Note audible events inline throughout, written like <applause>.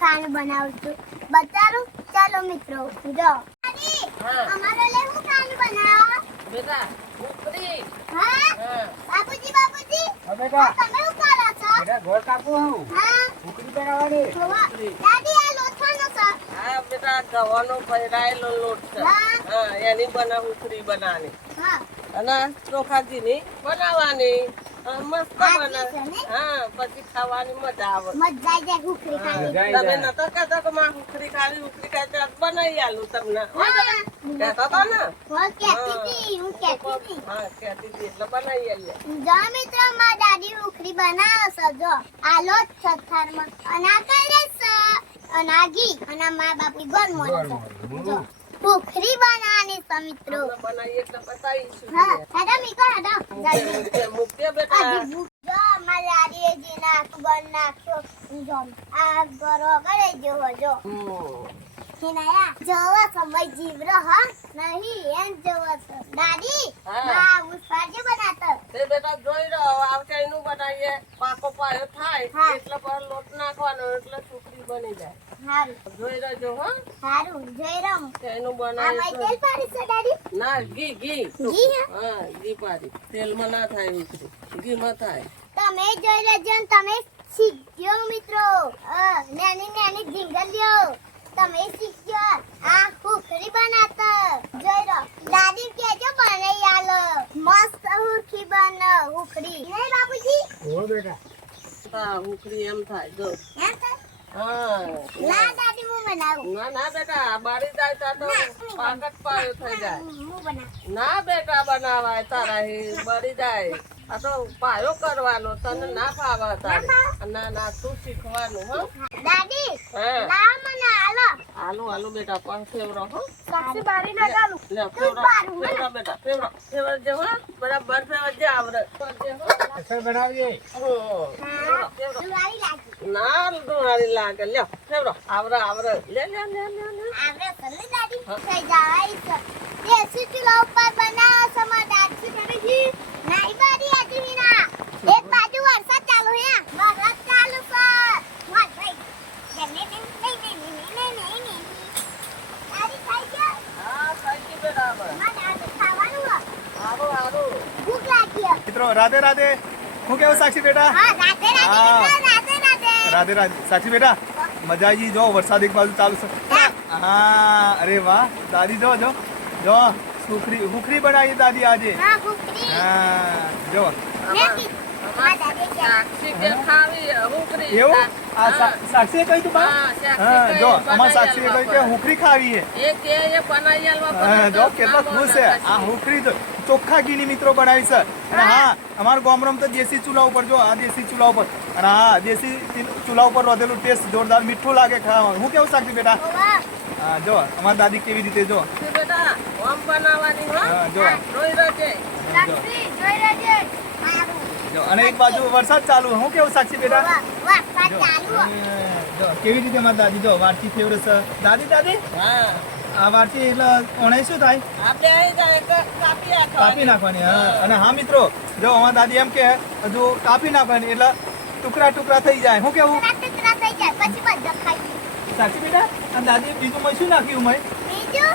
કાનું બનાવું છું બતારું ચાલો મિત્રો જો. હા. અમારે લે હું કાનું બનાવ બેટા ઉપરી હા? હા. બાપુજી બાપુજી હા બેટા. તમે શું કરો છો? બેટા ગોળ કાપું હું. હા. ઉપરી બનાવવાની દાદી આ લોથાનો છે. હા બેટા ગવાનો ફેરાયેલો લોટ છે. હા. હા એની બનાવું ઉપરી બનાવવાની. હા. અને ચોખાજીની બનાવવાની. હા, મસ્ત બને હા પછી ખાવાની મજા આવે. મજા જાય ઉખરી ખાલી તમે. નતો કહેતો કે માં ઉખરી ખાલી ઉખરી ખાય તો બનાવી આલું તમને. કહેતો તો ને? હું કહેતી હતી હું કહેતી હતી હા કહેતી હતી એટલે બનાવી આલીએ. જો મિત્રો માં દાદી ઉખરી બનાવે છે જો. આલો જ છે થારમાં અને આ કરે છે અને આ ઘી. અને મા બાપી ગોળ મોલ છે જો ઉખરી બનાવવાની છે મિત્રો. તમને એટલે બતાવીશું. હા હેડો મીકો હેડો જલ્દી તે બેટા. જો મારી દાદીએ જે નાખ નાખ્યો જો આ ગરો કરે જેવો જો. હમ. જોવો સમય જીવરો હા. નહીં એમ જોવો છો દાદી. માં ઉસવાજે બનાતો તે બેટા જોઈ રહ્યો આવશે એનું બનાવીએ. પાકો પાયો થાય. એટલે પર લોટ સુખડી બની જાય. હારું. જોઈ રહેજો હા. હારું જોઈ રમ. કે એનું આ બનાવીએ તેલ પાડી છે દાદી? ના ઘી ઘી. ઘી હા? ઘી પાડી. તેલમાં ના થાય ઉતરી ઘીમાં થાય. તમે જોઈ લેજો ને તમે શીખજો મિત્રો. નાની નાની જીંગલીઓ તમે શીખજો આ હુખરી બનાતો જોઈ લો. દાદી કેજો બનાવી આલો મસ્ત હુખરી બન હુખરી નહીં હો બેટા. ઉખડી એમ થાય. જો. એમ તો? હા. ના દાદી હું બનાવું. ના ના બેટા બારી જાય તો પાકટ પાયો થઈ જાય. હું બનાવું. ના બેટા બનાવાય તારા હી બળી જાય. આ તો પાયો કરવાનો તને ના ફાવે તારે. ના ના તું શીખવાનું હો. દાદી હા. ના મને આલો. હાલો હાલો બેટા પણ ફેવરો હો. સાક્ષી બારી ના ચાલુ લે ફેવરો ફેવરો બેટા ફેવરો ફેવરજે હો બરાબર ફેવરજે આવડે. કરજે હો અસર હો. ફેવરો, ફેવરો. દુવારી લાગી ના ડુંગાળી લાગે લ્યો ફેવરો આવરા આવરે લે લે લે લે લે આપણે સલ્લી દાડી થઈ જાય છે દેશી ચૂલા ઉપર બનાવો સમા દાડી કરે નાઈ બારી આજી વિના એક બાજુ વરસાદ ચાલુ હે વરસાદ ચાલુ છે વાત ભાઈ ને ને ને ને ને ને ને ને ને દાદી ખાઈ ગયો હા ખાઈ ગઈ બરાબર. મારા ખાવાનું હે આવો હારું ભૂખ લાગી. મિત્રો રાધે રાધે હું કેવું સાક્ષી બેટા હા રાધે રાધે રાધે સાચી બેટા? મજા આવી જો વરસાદ એક બાજુ ચાલુ છે. હા અરે વાહ. દાદી જો જો. જો સુખરી હુખરી બનાવી દાદી આજે. હા જો. એવું? આ સાક્ષી કહ્યું તું હા જો અમાર સાક્ષી કહ્યું કે હુખરી ખાવી છે. જો કેટલા ખુશ છે. આ હુખરી તો ચોખ્ખા ઘીની મિત્રો બનાવી છે. અને હા. અમારું ગોમરમ તો દેશી ચૂલા ઉપર જો આ દેશી ચૂલા ઉપર. અને હા દેશી ચૂલા ઉપર રોધેલું ટેસ્ટ જોરદાર મીઠું લાગે ખાવામાં હું કેવું સાક્ષી બેટા? હા જો અમારી દાદી કેવી રીતે જો. જો. અને એક બાજુ વરસાદ ચાલુ. હું કેવું સાક્ષી બેટા? કેવી રીતે મારી દાદી? જો વારચી ફેવરેટ છે. દાદી દાદી? હા. આ વારચી એટલે ઓણે શું થાય? કાપી કાપી નાખવાની અને હા મિત્રો જો અમારા દાદી એમ કે હજુ કાપી નાખવાની એટલે ટુકડા ટુકડા થઈ જાય. શું કેવું ટુકડા ટુકડા થઈ જાય પછી બધા ખાઈ સાક્ષી બેટા? અને દાદી બીજું મેં શું નાખ્યું મેં? બીજું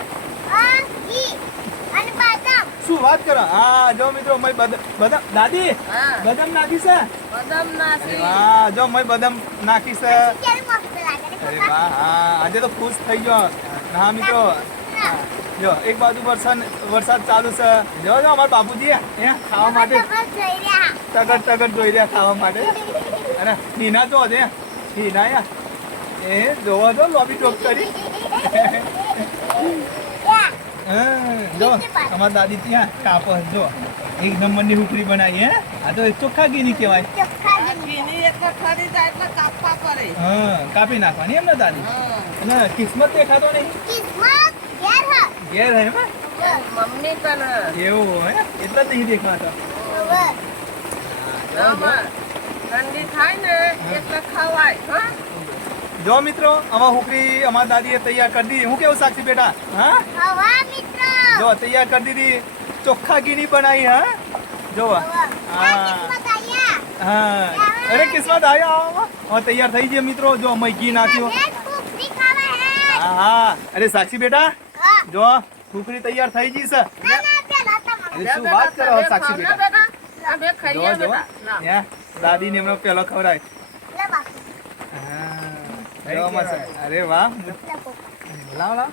આ ઘી અને બદામ. શું વાત કરો? હા જો મિત્રો મેં બદામ બદામ દાદી બદમ બદામ નાખી છે? બદામ નાખી. હા જો મેં બદામ નાખી છે. અરે વાહ હા આજે તો ખુશ થઈ ગયો. હા મિત્રો. જો એક બાજુ વરસાદ વરસાદ ચાલુ છે. જો જો અમારા બાપુજી અહીંયા ખાવા માટે? તગડ બસ જઈ રહ્યા. ખાવા માટે. અને હિના જો છે હિના યા એ જોવા જો લોબી ટોપ કરી. <laughs> જો અમારા દાદી ત્યાં કાપો જો. એક નંબરની ઉપરી બનાવી હે? આ તો ચોખ્ખા ગીની કહેવાય ખરી જાય એટલે કાપવા પડે. હા કાપી નાખવાની એમ ને દાદી હા. અને કિસ્મત દેખાતો નહીં? કિસ્મત ઘેર હ. ઘેર હે? મમ્મી પણ એવું હે? એટલે જ નહીં દેખાતો ઠંડી થાય ને એટલે ખવાય હા? જો મિત્રો આમાં હુકરી અમારા દાદીએ તૈયાર કરી દીધી. હું કેવું સાક્ષી બેટા? હા? હવા મિત્ર. જો તૈયાર કરી દીધી. ચોખ્ખા ગીની પણ આવી હા? જોવા. હા. અરે કિસ્મત આવ્યા હવે તૈયાર થઈ ગયા મિત્રો. જો અમે ઘી નાખ્યો. હા અરે સાક્ષી બેટા જો છોકરી તૈયાર થઈ ગઈ છે. શું વાત કરો સાક્ષી બેટા? દાદી ને એમનો પેલો ખવડાય. અરે વાહ. લાવ લાવ.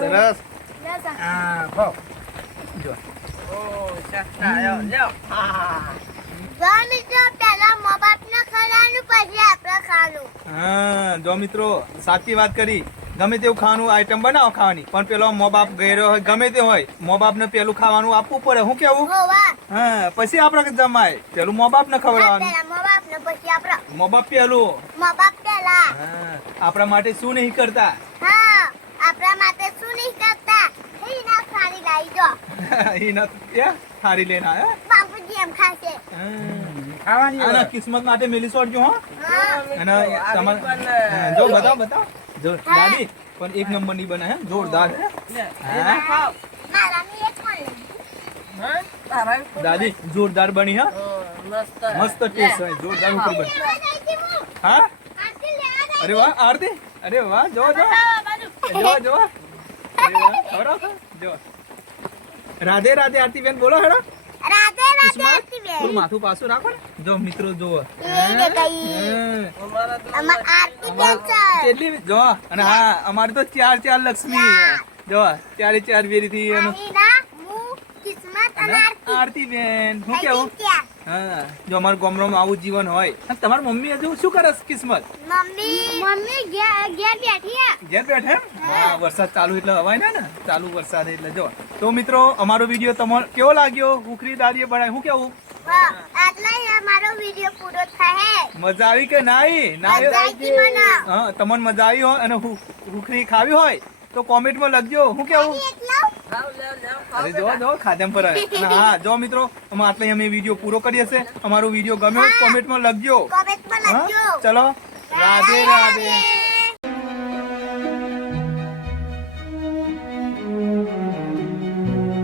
સરસ. જો. મિત્રો સાચી વાત કરી. ગમે તેવું ખાવાનું આઈટમ બનાવો ખાવાની. પણ પેલો મો બાપ ગયેલો હોય ગમે તે હોય મો બાપ ને પેલું ખાવાનું આપવું પડે. હું કેવું? હા પછી આપડે જમાય. પેલું મો બાપ ને ખવડાવવાનું. મા બાપ પેલું. આપણા માટે શું નહીં કરતા હા આપણા માટે શું નહીં કરતા હે ના <laughs> થારી બાપુજી એમ ખાશે. ખાવાની કિસ્મત માટે મેલી છોડજો હો. અને તમાર જો બતાવો બતાવો. જો દાદી પણ એક નંબરની બને હે? જોરદાર દાદી જોરદાર બની હા. મસ્ત મસ્ત ટેસ્ટ હોય જોરદાર ઉપર બની. હું? અરે વાહ આરતી. અરે વાહ જો જો જો જો અરે વાહ જો રાધે રાધે આરતી બેન બોલો હેડો. રાધે રાધે કિસ્મત આરતી બેન. થોડું માથું પાછું રાખો ને. જો મિત્રો જો એ દેખાઈ. હા. અમારા આરતી બેન છે કેટલી જો અને હા અમારે તો ચાર ચાર લક્ષ્મી જો ચારે. ચાર વેરી થી એનું કિસ્મત આરતી. બેન હું કેવું? હા જો અમારા ગામડામાં આવું જીવન હોય તમારી મમ્મી હજુ શું કરે કિસ્મત? મમ્મી મમ્મી ઘેર બેઠી ઘેર બેઠે હા. વરસાદ ચાલુ એટલે હવાય ને ને? ચાલુ વરસાદ એટલે જો. તો મિત્રો અમારો વીડિયો તમારો કેવો લાગ્યો? ઉખરી દાદીએ બનાવી હું કેવું? મજા આવી કે ના ના હા તમને મજા આવી હોય અને હુ- ખાવી હોય તો કોમેન્ટમાં લખજો. હું કેવું? અરે જો. જો ખાધેમ પર હા જો મિત્રો અમે આટલે અમે વીડિયો પૂરો કરીએ છે અમારો વીડિયો ગમ્યો. કોમેન્ટમાં લખજો. ચલો. રાધે રાધે.